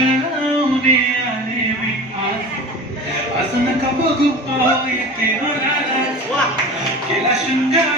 कळवणे आले मी आज असं नका बघू येते होणार केला शृंगार